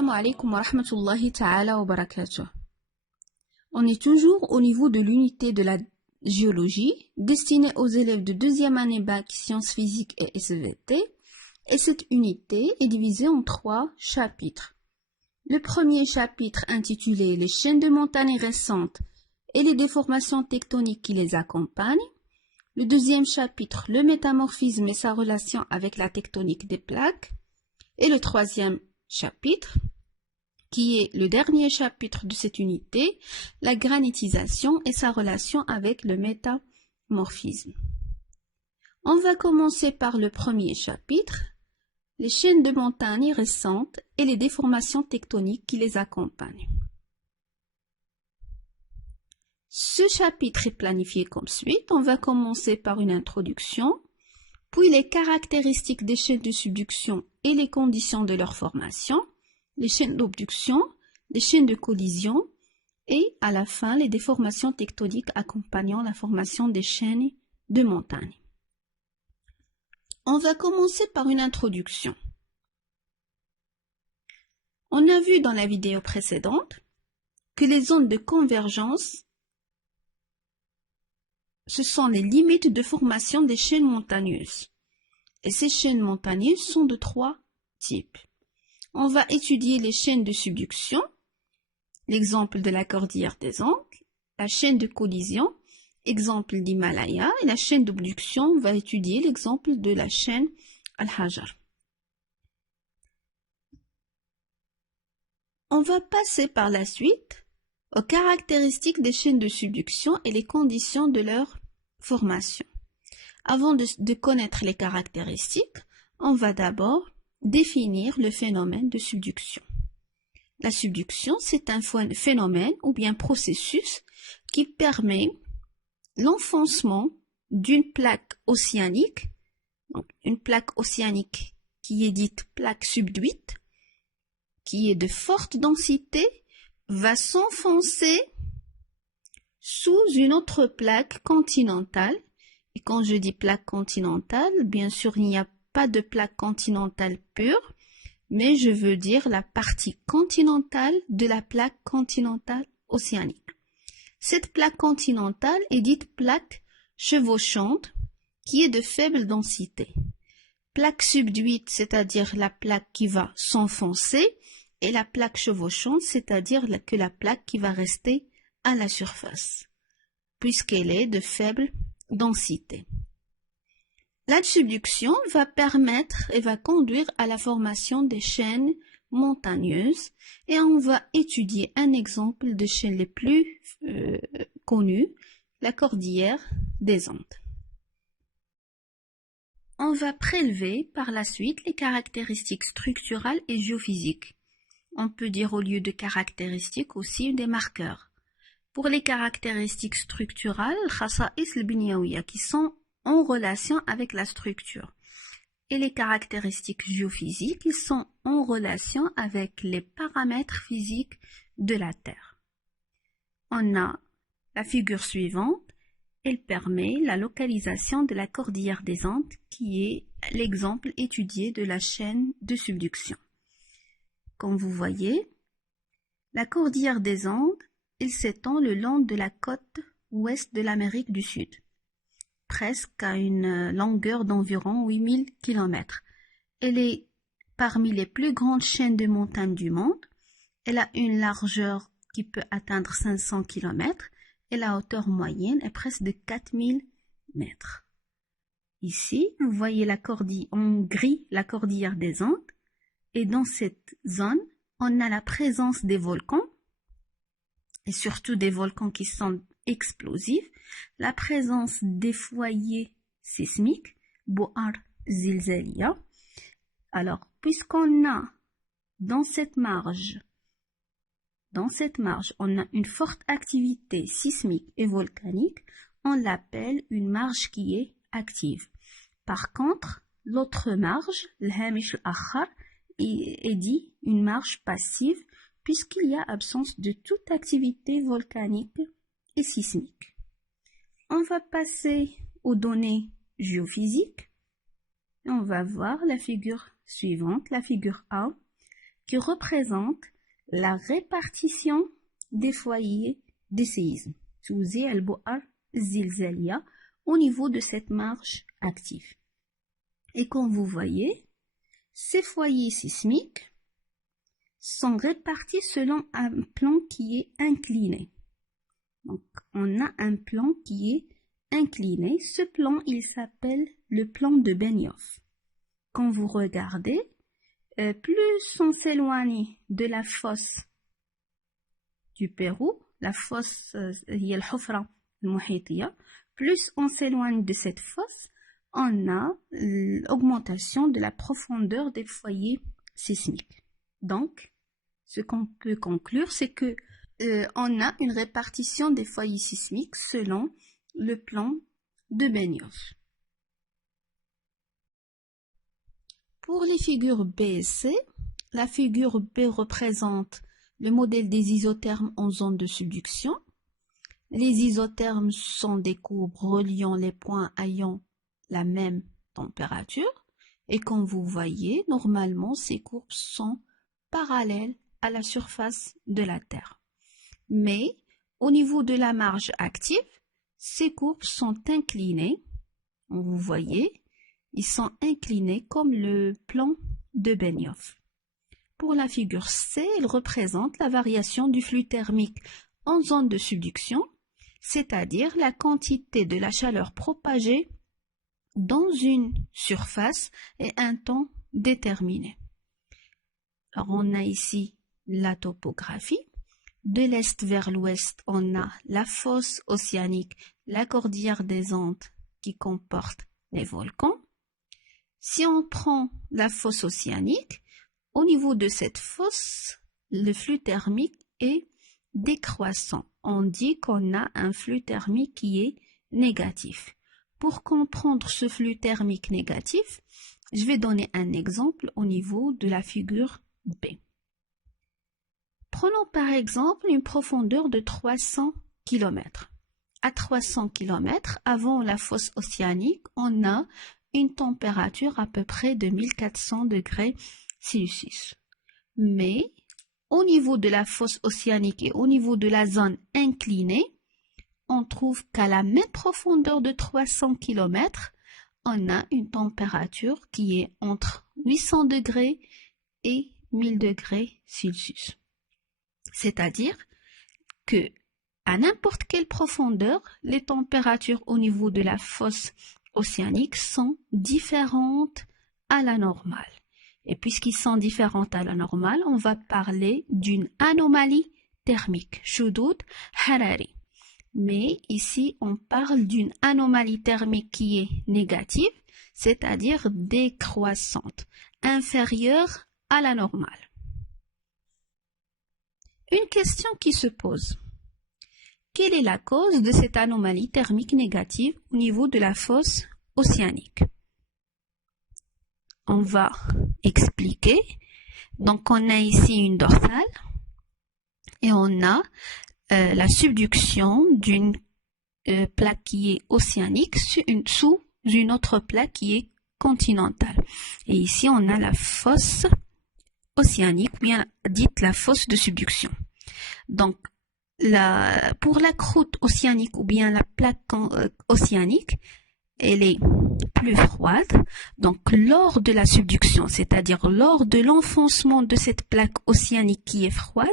Assalamu alaikum wa rahmatullahi ta'ala wa barakatuh. On est toujours au niveau de l'unité de la géologie destinée aux élèves de deuxième année bac sciences physiques et SVT, et cette unité est divisée en 3 chapitres. Le premier chapitre intitulé Les chaînes de montagnes récentes et les déformations tectoniques qui les accompagnent. Le deuxième chapitre, le métamorphisme et sa relation avec la tectonique des plaques. Et le troisième chapitre, qui est le dernier chapitre de cette unité, la granitisation et sa relation avec le métamorphisme. On va commencer par le premier chapitre, les chaînes de montagnes récentes et les déformations tectoniques qui les accompagnent. Ce chapitre est planifié comme suit. On va commencer par une introduction, puis les caractéristiques des chaînes de subduction et les conditions de leur formation, les chaînes d'obduction, les chaînes de collision et à la fin les déformations tectoniques accompagnant la formation des chaînes de montagne. On va commencer par une introduction. On a vu dans la vidéo précédente que les zones de convergence, ce sont les limites de formation des chaînes montagneuses. Et ces chaînes montagneuses sont de 3 types. On va étudier les chaînes de subduction, l'exemple de la cordillère des Andes, la chaîne de collision, exemple d'Himalaya, et la chaîne d'obduction, on va étudier l'exemple de la chaîne Al-Hajar. On va passer par la suite aux caractéristiques des chaînes de subduction et les conditions de leur formation. Avant de connaître les caractéristiques, on va d'abord définir le phénomène de subduction. La subduction, c'est un phénomène ou bien processus qui permet l'enfoncement d'une plaque océanique, donc une plaque océanique qui est dite plaque subduite, qui est de forte densité, va s'enfoncer sous une autre plaque continentale. Et quand je dis plaque continentale, bien sûr, il n'y a pas de plaque continentale pure, mais je veux dire la partie continentale de la plaque continentale océanique. Cette plaque continentale est dite plaque chevauchante, qui est de faible densité. Plaque subduite, c'est-à-dire la plaque qui va s'enfoncer, et la plaque chevauchante, c'est-à-dire que la plaque qui va rester à la surface, puisqu'elle est de faible densité. La subduction va permettre et va conduire à la formation des chaînes montagneuses, et on va étudier un exemple de chaîne les plus connues, la cordillère des Andes. On va prélever par la suite les caractéristiques structurales et géophysiques. On peut dire au lieu de caractéristiques aussi des marqueurs. Pour les caractéristiques structurales, khasa'is al-binyawiya, qui sont en relation avec la structure. Et les caractéristiques géophysiques, qui sont en relation avec les paramètres physiques de la Terre. On a la figure suivante. Elle permet la localisation de la cordillère des Andes, qui est l'exemple étudié de la chaîne de subduction. Comme vous voyez, la cordillère des Andes, elle s'étend le long de la côte ouest de l'Amérique du Sud, presque à une longueur d'environ 8000 km. Elle est parmi les plus grandes chaînes de montagnes du monde. Elle a une largeur qui peut atteindre 500 km et la hauteur moyenne est presque de 4000 mètres. Ici, vous voyez en gris la cordillère des Andes. Et dans cette zone, on a la présence des volcans, et surtout des volcans qui sont explosifs, la présence des foyers sismiques, Bouar Zilzalia. Alors, puisqu'on a dans cette marge, on a une forte activité sismique et volcanique, on l'appelle une marge qui est active. Par contre, l'autre marge, l'hamish al-akhar, est dit une marge passive puisqu'il y a absence de toute activité volcanique et sismique. On va passer aux données géophysiques. On va voir la figure suivante, la figure A, qui représente la répartition des foyers de séisme au niveau de cette marge active. Et comme vous voyez, ces foyers sismiques sont répartis selon un plan qui est incliné. Donc, on a un plan qui est incliné. Ce plan, il s'appelle le plan de Benioff. Quand vous regardez, plus on s'éloigne de la fosse du Pérou, la fosse, plus on s'éloigne de cette fosse, on a l'augmentation de la profondeur des foyers sismiques. Donc, ce qu'on peut conclure, c'est que on a une répartition des foyers sismiques selon le plan de Benioff. Pour les figures B et C, la figure B représente le modèle des isothermes en zone de subduction. Les isothermes sont des courbes reliant les points ayant la même température. Et comme vous voyez, normalement, ces courbes sont parallèles à la surface de la Terre. Mais au niveau de la marge active, ces courbes sont inclinées. Vous voyez, ils sont inclinés comme le plan de Benioff. Pour la figure C, elle représente la variation du flux thermique en zone de subduction, c'est-à-dire la quantité de la chaleur propagée dans une surface et un temps déterminé. Alors, on a ici la topographie. De l'est vers l'ouest, on a la fosse océanique, la cordillère des Andes qui comporte les volcans. Si on prend la fosse océanique, au niveau de cette fosse, le flux thermique est décroissant. On dit qu'on a un flux thermique qui est négatif. Pour comprendre ce flux thermique négatif, je vais donner un exemple au niveau de la figure B. Prenons par exemple une profondeur de 300 km. À 300 km, avant la fosse océanique, on a une température à peu près de 1400 degrés Celsius. Mais au niveau de la fosse océanique et au niveau de la zone inclinée, on trouve qu'à la même profondeur de 300 km, on a une température qui est entre 800 degrés et 1000 degrés Celsius. C'est-à-dire que à n'importe quelle profondeur, les températures au niveau de la fosse océanique sont différentes à la normale. Et puisqu'ils sont différentes à la normale, on va parler d'une anomalie thermique, shudud harari. Mais ici, on parle d'une anomalie thermique qui est négative, c'est-à-dire décroissante, inférieure à la normale. Une question qui se pose. Quelle est la cause de cette anomalie thermique négative au niveau de la fosse océanique? On va expliquer. Donc, on a ici une dorsale et on a la subduction d'une plaque qui est océanique sous une autre plaque qui est continentale. Et ici, on a la fosse océanique, bien dite la fosse de subduction. Donc, pour la croûte océanique ou bien la plaque océanique, elle est plus froide. Donc, lors de la subduction, c'est-à-dire lors de l'enfoncement de cette plaque océanique qui est froide,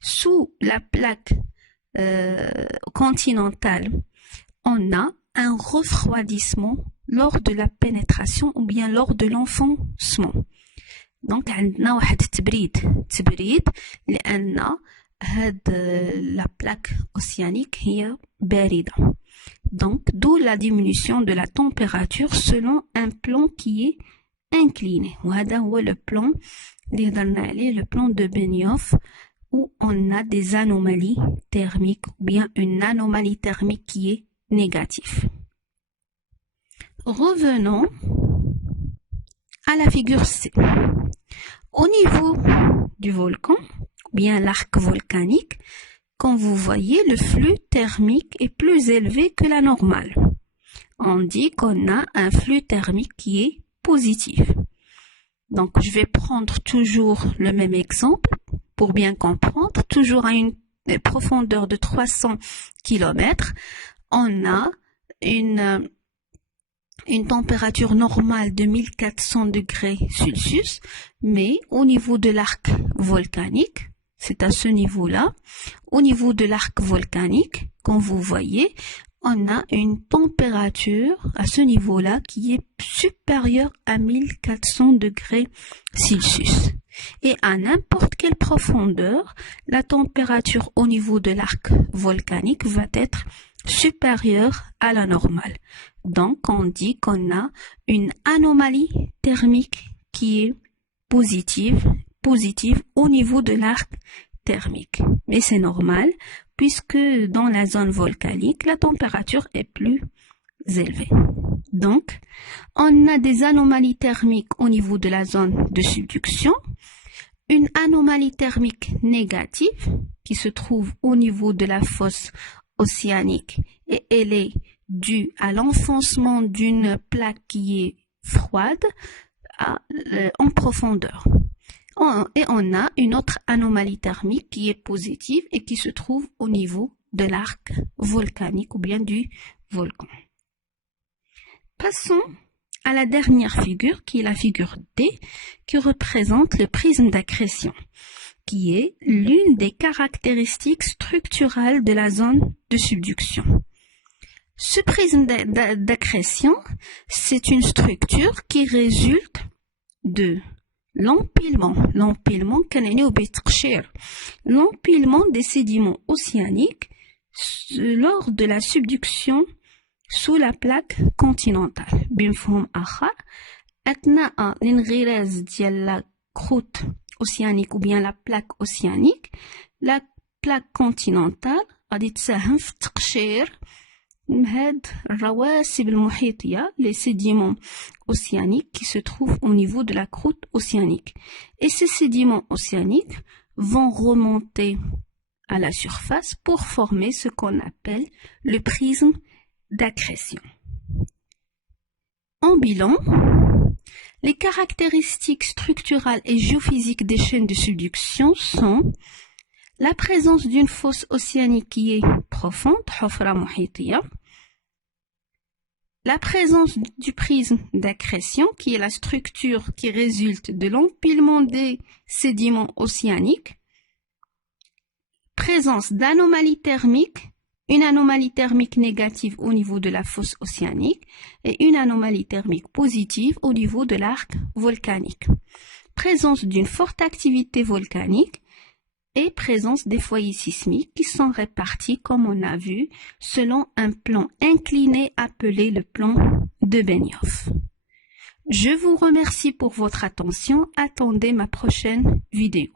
sous la plaque continentale, on a un refroidissement lors de la pénétration ou bien lors de l'enfoncement. Donc, عندنا واحد تبريد لأن la plaque océanique هي باردة. Donc, d'où la diminution de la température selon un plan qui est incliné. وهذا هو le plan اللي هضرنا عليه, le plan de Benioff, où on a des anomalies thermiques ou bien une anomalie thermique qui est négative. Revenons à la figure C. Au niveau du volcan, ou bien l'arc volcanique, comme vous voyez, le flux thermique est plus élevé que la normale. On dit qu'on a un flux thermique qui est positif. Donc, je vais prendre toujours le même exemple pour bien comprendre. Toujours à une profondeur de 300 km, on a une température normale de 1400 degrés Celsius, mais au niveau de l'arc volcanique, c'est à ce niveau-là, au niveau de l'arc volcanique, comme vous voyez, on a une température à ce niveau-là qui est supérieure à 1400 degrés Celsius. Et à n'importe quelle profondeur, la température au niveau de l'arc volcanique va être supérieure à la normale. Donc, on dit qu'on a une anomalie thermique qui est positive au niveau de l'arc thermique. Mais c'est normal puisque dans la zone volcanique, la température est plus élevée. Donc, on a des anomalies thermiques au niveau de la zone de subduction, une anomalie thermique négative qui se trouve au niveau de la fosse océanique et elle est due à l'enfoncement d'une plaque qui est froide en profondeur. Et on a une autre anomalie thermique qui est positive et qui se trouve au niveau de l'arc volcanique ou bien du volcan. Passons à la dernière figure qui est la figure D qui représente le prisme d'accrétion, qui est l'une des caractéristiques structurales de la zone de subduction. Ce prisme d'accrétion, c'est une structure qui résulte de l'empilement des sédiments océaniques lors de la subduction sous la plaque continentale. بمفهوم آخر أثناء الانغراز ديال la croûte océanique ou bien la plaque océanique, la plaque continentale غادي تساهم في تقشير هاد الرواسب المحيطية les sédiments océaniques qui se trouvent au niveau de la croûte océanique. Et ces sédiments océaniques vont remonter à la surface pour former ce qu'on appelle le prisme d'accrétion. En bilan, les caractéristiques structurales et géophysiques des chaînes de subduction sont la présence d'une fosse océanique qui est profonde, حفرة محيطية, la présence du prisme d'accrétion qui est la structure qui résulte de l'empilement des sédiments océaniques, présence d'anomalies thermiques, une anomalie thermique négative au niveau de la fosse océanique et une anomalie thermique positive au niveau de l'arc volcanique, présence d'une forte activité volcanique et présence des foyers sismiques qui sont répartis, comme on a vu, selon un plan incliné appelé le plan de Benioff. Je vous remercie pour votre attention. Attendez ma prochaine vidéo.